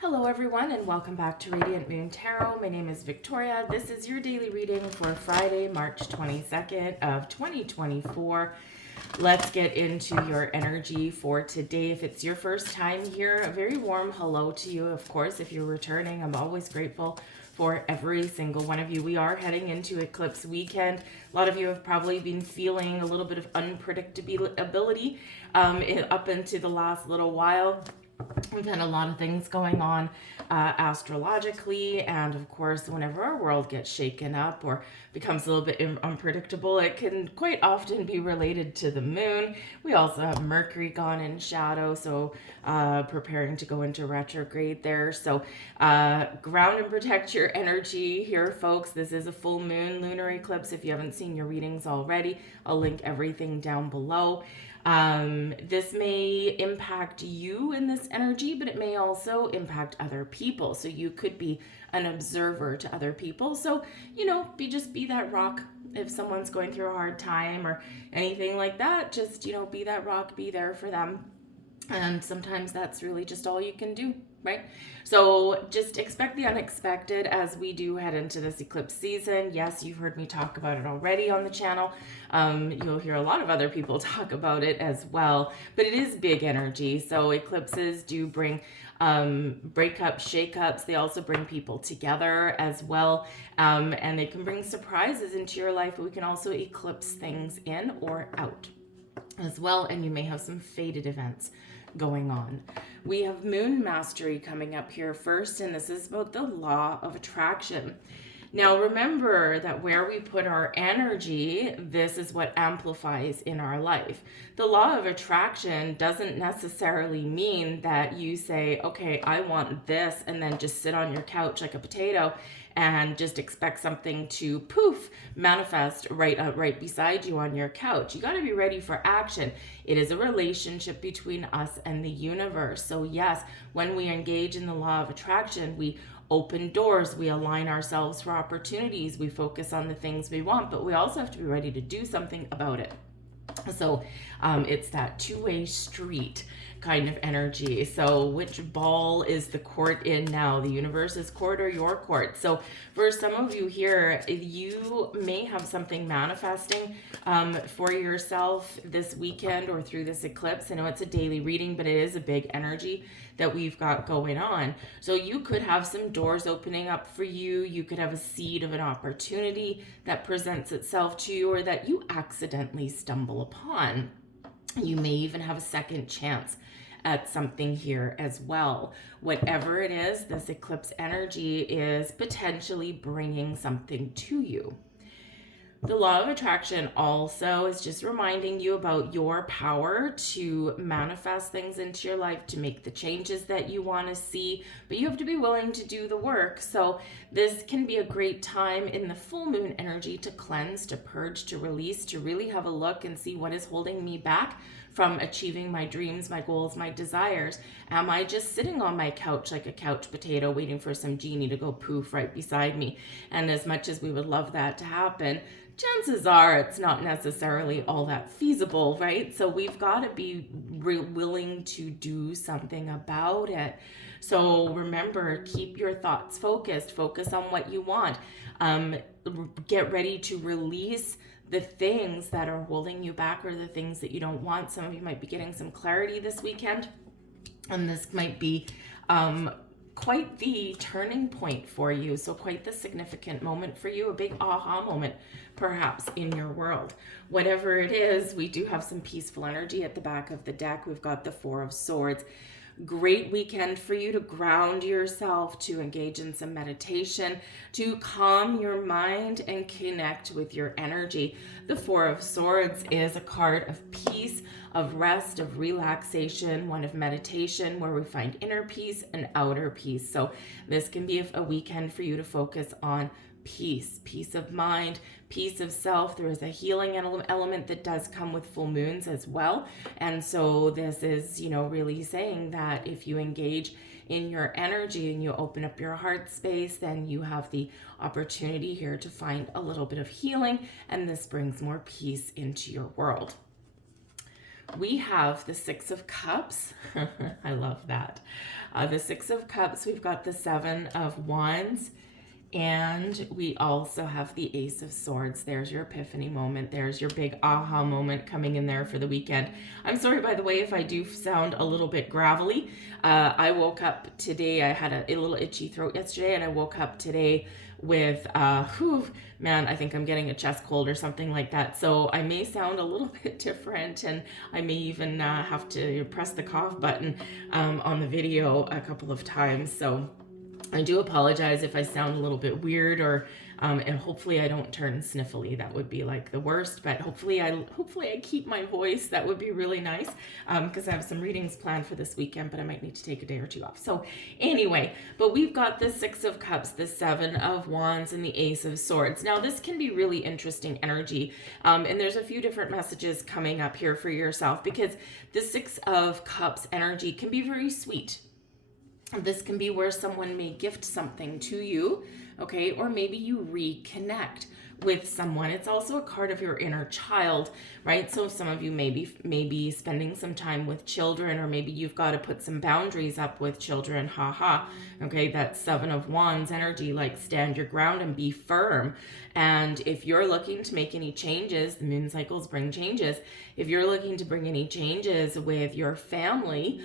Hello everyone and welcome back to Radiant Moon Tarot. My name is Victoria. This is your daily reading for Friday, March 22nd of 2024. Let's get into your energy for today. If it's your first time here, a very warm hello to you. Of course, if you're returning, I'm always grateful for every single one of you. We are heading into eclipse weekend. A lot of you have probably been feeling a little bit of unpredictability up into the last little while. We've had a lot of things going on astrologically, and of course, whenever our world gets shaken up or becomes a little bit unpredictable, it can quite often be related to the moon. We also have Mercury gone in shadow, so preparing to go into retrograde there. So ground and protect your energy here, folks. This is a full moon lunar eclipse. If you haven't seen your readings already, I'll link everything down below. This may impact you in this energy, but it may also impact other people. So you could be an observer to other people. So, be that rock. If someone's going through a hard time or anything like that, just, be that rock, be there for them. And sometimes that's really just all you can do, right? So just expect the unexpected as we do head into this eclipse season. Yes, you've heard me talk about it already on the channel. You'll hear a lot of other people talk about it as well, but it is big energy. So eclipses do bring breakups, shakeups. They also bring people together as well. And they can bring surprises into your life, but we can also eclipse things in or out as well. And you may have some fated events going on. We have moon mastery coming up here first, and this is about the law of attraction. Now remember that where we put our energy, this is what amplifies in our life. The law of attraction doesn't necessarily mean that you say, okay, I want this, and then just sit on your couch like a potato and just expect something to poof, manifest right beside you on your couch. You got to be ready for action. It is a relationship between us and the universe. So yes, when we engage in the law of attraction, we open doors, we align ourselves for opportunities, we focus on the things we want, but we also have to be ready to do something about it. So it's that two-way street kind of energy. So which ball is the court in now? The universe's court or your court? So for some of you here, you may have something manifesting for yourself this weekend or through this eclipse. I know it's a daily reading, but it is a big energy that we've got going on. So you could have some doors opening up for you. You could have a seed of an opportunity that presents itself to you or that you accidentally stumble upon. You may even have a second chance at something here as well. Whatever it is, this eclipse energy is potentially bringing something to you. The law of attraction also is just reminding you about your power to manifest things into your life, to make the changes that you want to see, but you have to be willing to do the work. So this can be a great time in the full moon energy to cleanse, to purge, to release, to really have a look and see what is holding me back from achieving my dreams, my goals, my desires. Am I just sitting on my couch like a couch potato waiting for some genie to go poof right beside me? And as much as we would love that to happen, chances are it's not necessarily all that feasible, right? So we've got to be willing to do something about it. So remember, keep your thoughts focused. Focus on what you want. Get ready to release the things that are holding you back or the things that you don't want. Some of you might be getting some clarity this weekend, and this might be quite the turning point for you. So quite the significant moment for you, a big aha moment perhaps in your world. Whatever it is, we do have some peaceful energy at the back of the deck. We've got the Four of Swords. Great weekend for you to ground yourself, to engage in some meditation, to calm your mind and connect with your energy. The Four of Swords is a card of peace, of rest, of relaxation, one of meditation, where we find inner peace and outer peace. So this can be a weekend for you to focus on peace of mind, peace of self. There is a healing element that does come with full moons as well. And so this is, really saying that if you engage in your energy and you open up your heart space, then you have the opportunity here to find a little bit of healing, and this brings more peace into your world. we have the Six of Cups. I love that. The Six of Cups, we've got the Seven of Wands, and we also have the Ace of Swords. There's your epiphany moment. There's your big aha moment coming in there for the weekend. I'm sorry, by the way, if I do sound a little bit gravelly. I woke up today, I had a little itchy throat yesterday, and I woke up today with, man, I think I'm getting a chest cold or something like that. So I may sound a little bit different, and I may even have to press the cough button on the video a couple of times. So I do apologize if I sound a little bit weird, or and hopefully I don't turn sniffly. That would be like the worst, but hopefully I keep my voice. That would be really nice, because I have some readings planned for this weekend, but I might need to take a day or two off. So anyway, but we've got the Six of Cups, the Seven of Wands, and the Ace of Swords. Now this can be really interesting energy, and there's a few different messages coming up here for yourself, because the Six of Cups energy can be very sweet. This can be where someone may gift something to you, okay? Or maybe you reconnect with someone. It's also a card of your inner child, right? So some of you may be spending some time with children, or maybe you've got to put some boundaries up with children, okay? That Seven of Wands energy, like stand your ground and be firm. And if you're looking to make any changes, the moon cycles bring changes. If you're looking to bring any changes with your family,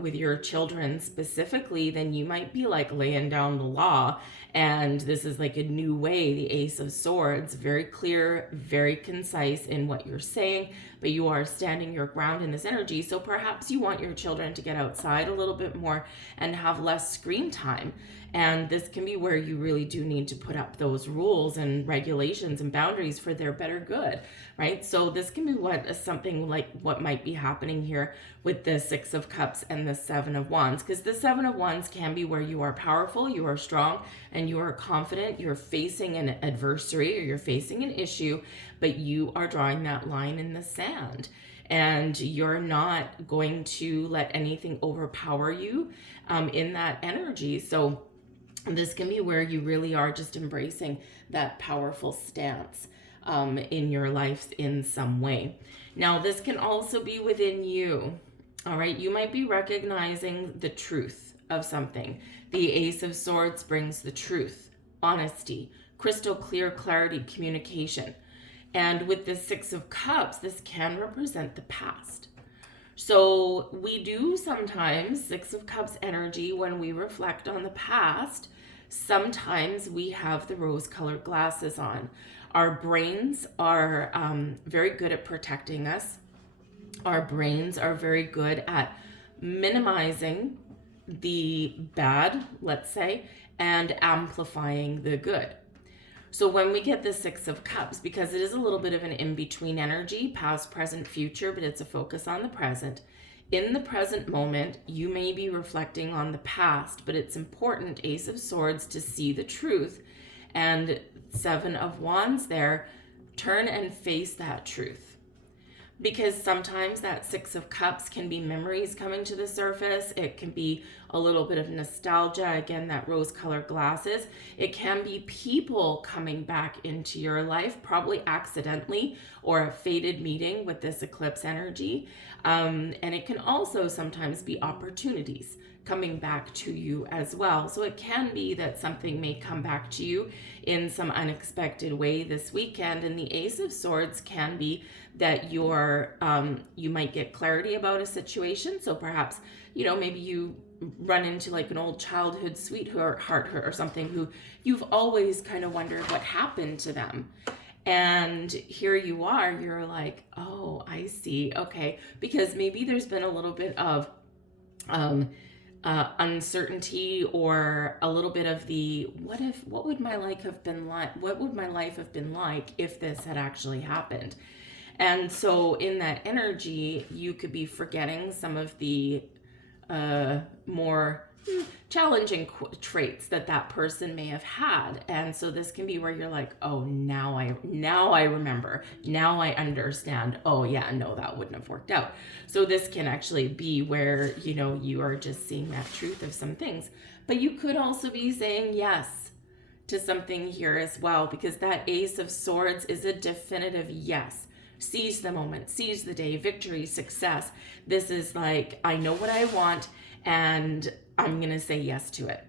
with your children specifically, then you might be like laying down the law. And this is like a new way, the Ace of Swords, very clear, very concise in what you're saying, but you are standing your ground in this energy. So perhaps you want your children to get outside a little bit more and have less screen time. And this can be where you really do need to put up those rules and regulations and boundaries for their better good, right? So this can be something like what might be happening here with the Six of Cups and the Seven of Wands, because the Seven of Wands can be where you are powerful, you are strong, and you are confident. You're facing an adversary, or you're facing an issue, but you are drawing that line in the sand. And you're not going to let anything overpower you in that energy. So this can be where you really are just embracing that powerful stance in your life in some way. Now, this can also be within you, all right? You might be recognizing the truth of something. The Ace of Swords brings the truth, honesty, crystal clear clarity, communication. And with the Six of Cups, this can represent the past. So we do sometimes, Six of Cups energy, when we reflect on the past, sometimes we have the rose-colored glasses on. Our brains are very good at protecting us. Our brains are very good at minimizing the bad, let's say, and amplifying the good. So when we get the Six of Cups, because it is a little bit of an in-between energy, past, present, future, but it's a focus on the present. In the present moment, you may be reflecting on the past, but it's important, Ace of Swords, to see the truth. And Seven of Wands there, turn and face that truth. Because sometimes that Six of Cups can be memories coming to the surface. It can be a little bit of nostalgia. Again, that rose-colored glasses. It can be people coming back into your life, probably accidentally, or a fated meeting with this eclipse energy. And it can also sometimes be opportunities coming back to you as well. So it can be that something may come back to you in some unexpected way this weekend. And the Ace of Swords can be that you might get clarity about a situation. So perhaps, maybe you run into like an old childhood sweetheart or something who you've always kind of wondered what happened to them. And here you are, you're like, oh, I see. Okay. Because maybe there's been a little bit of uncertainty, or a little bit of the what would my life have been like if this had actually happened. And so in that energy, you could be forgetting some of the more challenging traits that person may have had. And so this can be where you're like, oh, now I remember, now I understand. Oh yeah, no, that wouldn't have worked out. So this can actually be where, you are just seeing that truth of some things. But you could also be saying yes to something here as well, because that Ace of Swords is a definitive yes. Seize the moment, seize the day, victory, success. This is like, I know what I want and I'm going to say yes to it.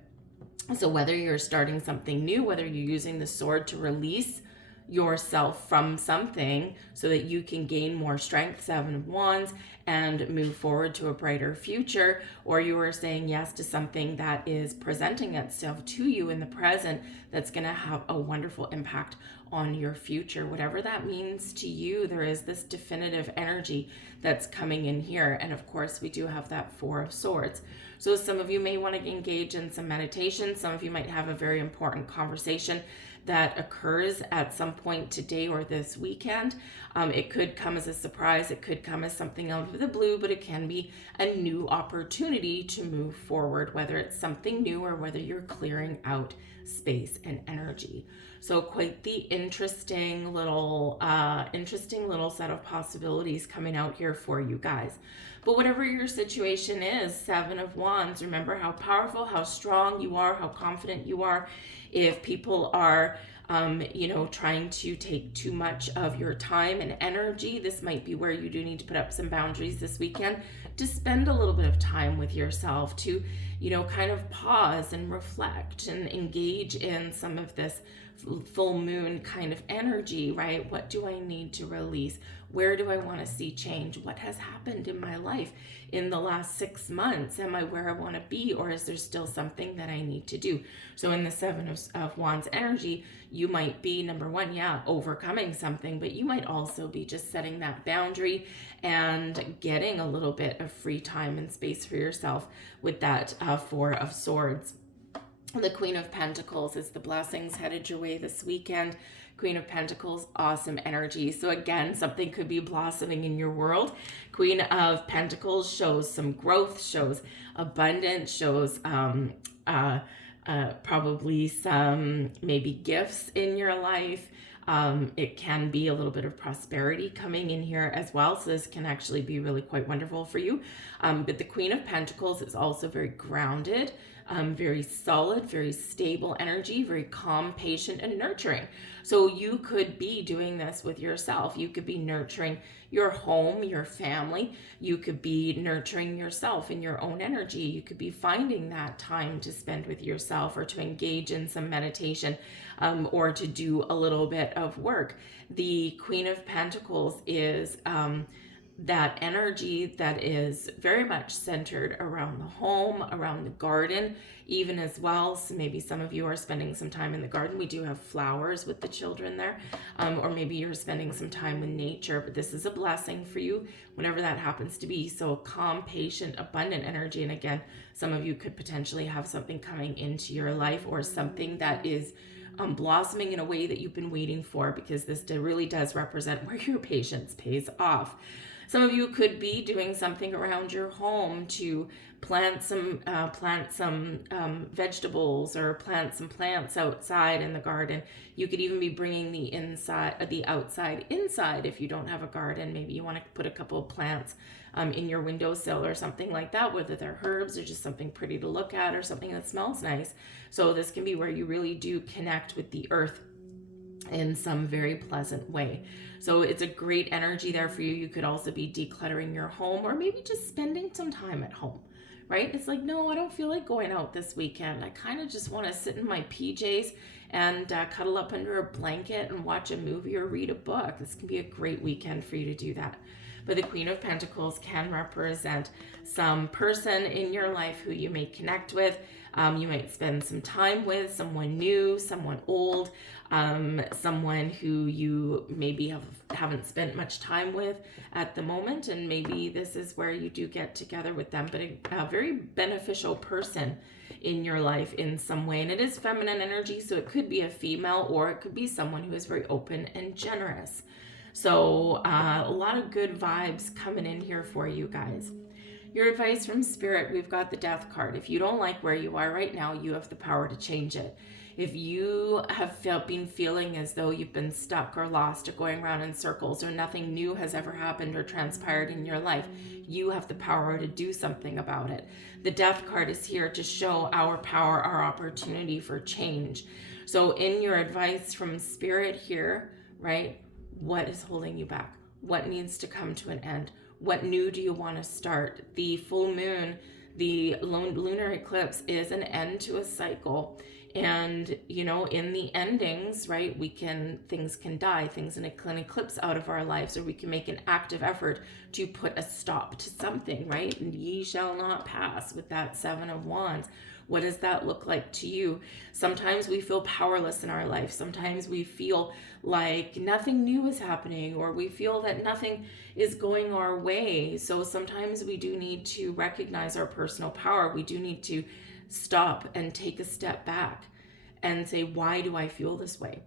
So whether you're starting something new, whether you're using the sword to release yourself from something so that you can gain more strength, Seven of Wands, and move forward to a brighter future, or you are saying yes to something that is presenting itself to you in the present that's going to have a wonderful impact on your future. Whatever that means to you, there is this definitive energy that's coming in here. And of course, we do have that Four of Swords. So some of you may want to engage in some meditation. Some of you might have a very important conversation that occurs at some point today or this weekend. It could come as a surprise. It could come as something out of the blue, but it can be a new opportunity to move forward, whether it's something new or whether you're clearing out space and energy. So quite the interesting little set of possibilities coming out here for you guys. But whatever your situation is, Seven of Wands, remember how powerful, how strong you are, how confident you are. If people are, trying to take too much of your time and energy, this might be where you do need to put up some boundaries this weekend to spend a little bit of time with yourself, to, kind of pause and reflect and engage in some of this full moon kind of energy, right? What do I need to release? Where do I want to see change? What has happened in my life in the last 6 months? Am I where I want to be, or is there still something that I need to do? So in the Seven of Wands energy, you might be, number one, overcoming something, but you might also be just setting that boundary and getting a little bit of free time and space for yourself with that Four of Swords. The Queen of Pentacles is the blessings headed your way this weekend. Queen of Pentacles, awesome energy. So again, something could be blossoming in your world. Queen of Pentacles shows some growth, shows abundance, shows probably some maybe gifts in your life. It can be a little bit of prosperity coming in here as well. So this can actually be really quite wonderful for you. But the Queen of Pentacles is also very grounded, very solid, very stable energy, very calm, patient, and nurturing. So you could be doing this with yourself. You could be nurturing your home, your family. You could be nurturing yourself in your own energy. You could be finding that time to spend with yourself, or to engage in some meditation, or to do a little bit of work. The Queen of Pentacles is that energy that is very much centered around the home, around the garden, even as well. So maybe some of you are spending some time in the garden. We do have flowers with the children there, or maybe you're spending some time with nature, but this is a blessing for you whenever that happens to be. So calm, patient, abundant energy. And again, some of you could potentially have something coming into your life, or something that is blossoming in a way that you've been waiting for, because this really does represent where your patience pays off. Some of you could be doing something around your home to plant some vegetables, or plant some plants outside in the garden. You could even be bringing the outside inside if you don't have a garden. Maybe you want to put a couple of plants in your windowsill or something like that, whether they're herbs or just something pretty to look at, or something that smells nice. So this can be where you really do connect with the earth in some very pleasant way. So it's a great energy there for you. You could also be decluttering your home, or maybe just spending some time at home, right? It's like, no, I don't feel like going out this weekend. I kind of just want to sit in my PJs and cuddle up under a blanket and watch a movie or read a book. This can be a great weekend for you to do that. But the Queen of Pentacles can represent some person in your life who you may connect with. You might spend some time with someone new, someone old, someone who you maybe haven't spent much time with at the moment, and maybe this is where you do get together with them. But a very beneficial person in your life in some way, and it is feminine energy, so it could be a female, or it could be someone who is very open and generous. So a lot of good vibes coming in here for you guys. Your advice from Spirit, we've got the Death card. If you don't like where you are right now, you have the power to change it. If you have been feeling as though you've been stuck or lost or going around in circles, or nothing new has ever happened or transpired in your life, you have the power to do something about it. The Death card is here to show our power, our opportunity for change. So in your advice from Spirit here, right, what is holding you back? What needs to come to an end? What new do you want to start? The full moon, the lunar eclipse, is an end to a cycle. And, you know, in the endings, right, things can die, things can eclipse out of our lives, or we can make an active effort to put a stop to something, right? And ye shall not pass with that 7 of Wands. What does that look like to you? Sometimes we feel powerless in our life. Sometimes we feel like nothing new is happening, or we feel that nothing is going our way. So sometimes we do need to recognize our personal power. We do need to stop and take a step back and say, why do I feel this way?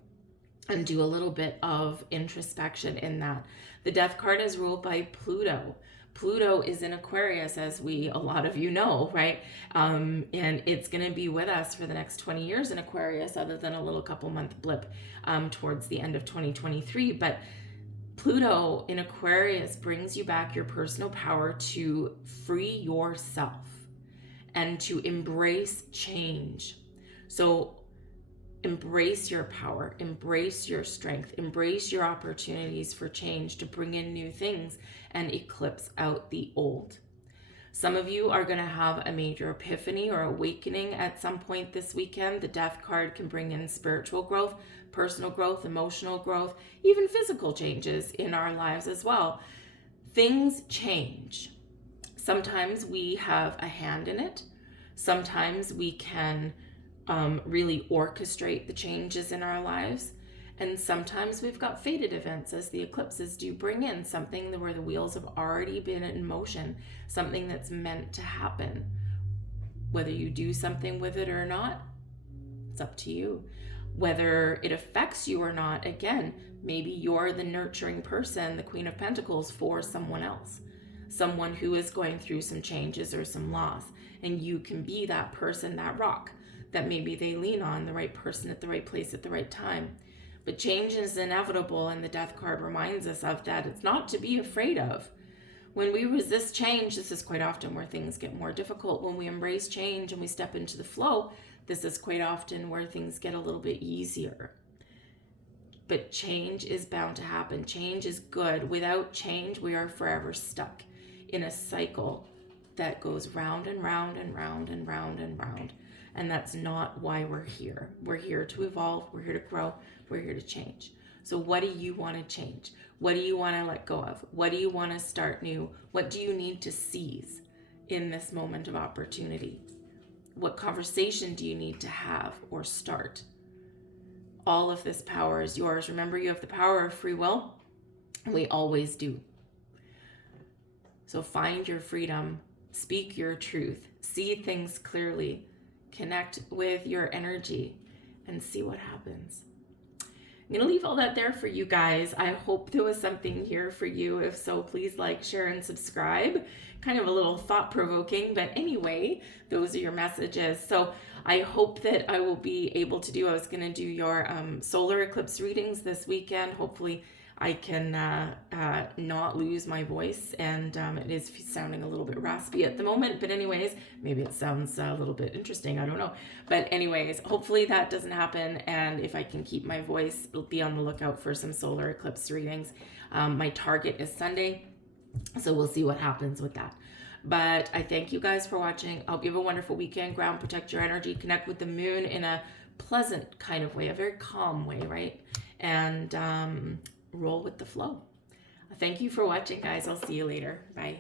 And do a little bit of introspection in that. The Death card is ruled by Pluto. Pluto is in Aquarius, as a lot of you know, right? And it's going to be with us for the next 20 years in Aquarius, other than a little couple month blip towards the end of 2023. But Pluto in Aquarius brings you back your personal power to free yourself and to embrace change. So embrace your power, embrace your strength, embrace your opportunities for change to bring in new things and eclipse out the old. Some of you are going to have a major epiphany or awakening at some point this weekend. The Death card can bring in spiritual growth, personal growth, emotional growth, even physical changes in our lives as well. Things change. Sometimes we have a hand in it. Sometimes we can really orchestrate the changes in our lives. And sometimes we've got fated events, as the eclipses do bring in something where the wheels have already been in motion, something that's meant to happen. Whether you do something with it or not, it's up to you. Whether it affects you or not, again, maybe you're the nurturing person, the Queen of Pentacles, for someone else. Someone who is going through some changes or some loss, and you can be that person, that rock that maybe they lean on, the right person at the right place at the right time. But change is inevitable, and the Death card reminds us of that. It's not to be afraid of. When we resist change, this is quite often where things get more difficult. When we embrace change and we step into the flow, this is quite often where things get a little bit easier. But change is bound to happen. Change is good. Without change, we are forever stuck in a cycle that goes round and round and round and round and round. And that's not why we're here. We're here to evolve. We're here to grow. We're here to change. So what do you want to change? What do you want to let go of? What do you want to start new? What do you need to seize in this moment of opportunity? What conversation do you need to have or start? All of this power is yours. Remember, you have the power of free will. We always do. So find your freedom, speak your truth, see things clearly, connect with your energy, and see what happens. I'm going to leave all that there for you guys. I hope there was something here for you. If so, please like, share, and subscribe. Kind of a little thought-provoking, but anyway, those are your messages. So I hope that I will be able to do, I was going to do your solar eclipse readings this weekend. Hopefully I can not lose my voice, and it is sounding a little bit raspy at the moment, but anyways, maybe it sounds a little bit interesting, I don't know. But anyways, hopefully that doesn't happen, and if I can keep my voice, be on the lookout for some solar eclipse readings. My target is Sunday, so we'll see what happens with that. But I thank you guys for watching. I hope you have a wonderful weekend. Ground, protect your energy, connect with the moon in a pleasant kind of way, a very calm way, right? And roll with the flow. Thank you for watching, guys. I'll see you later. Bye.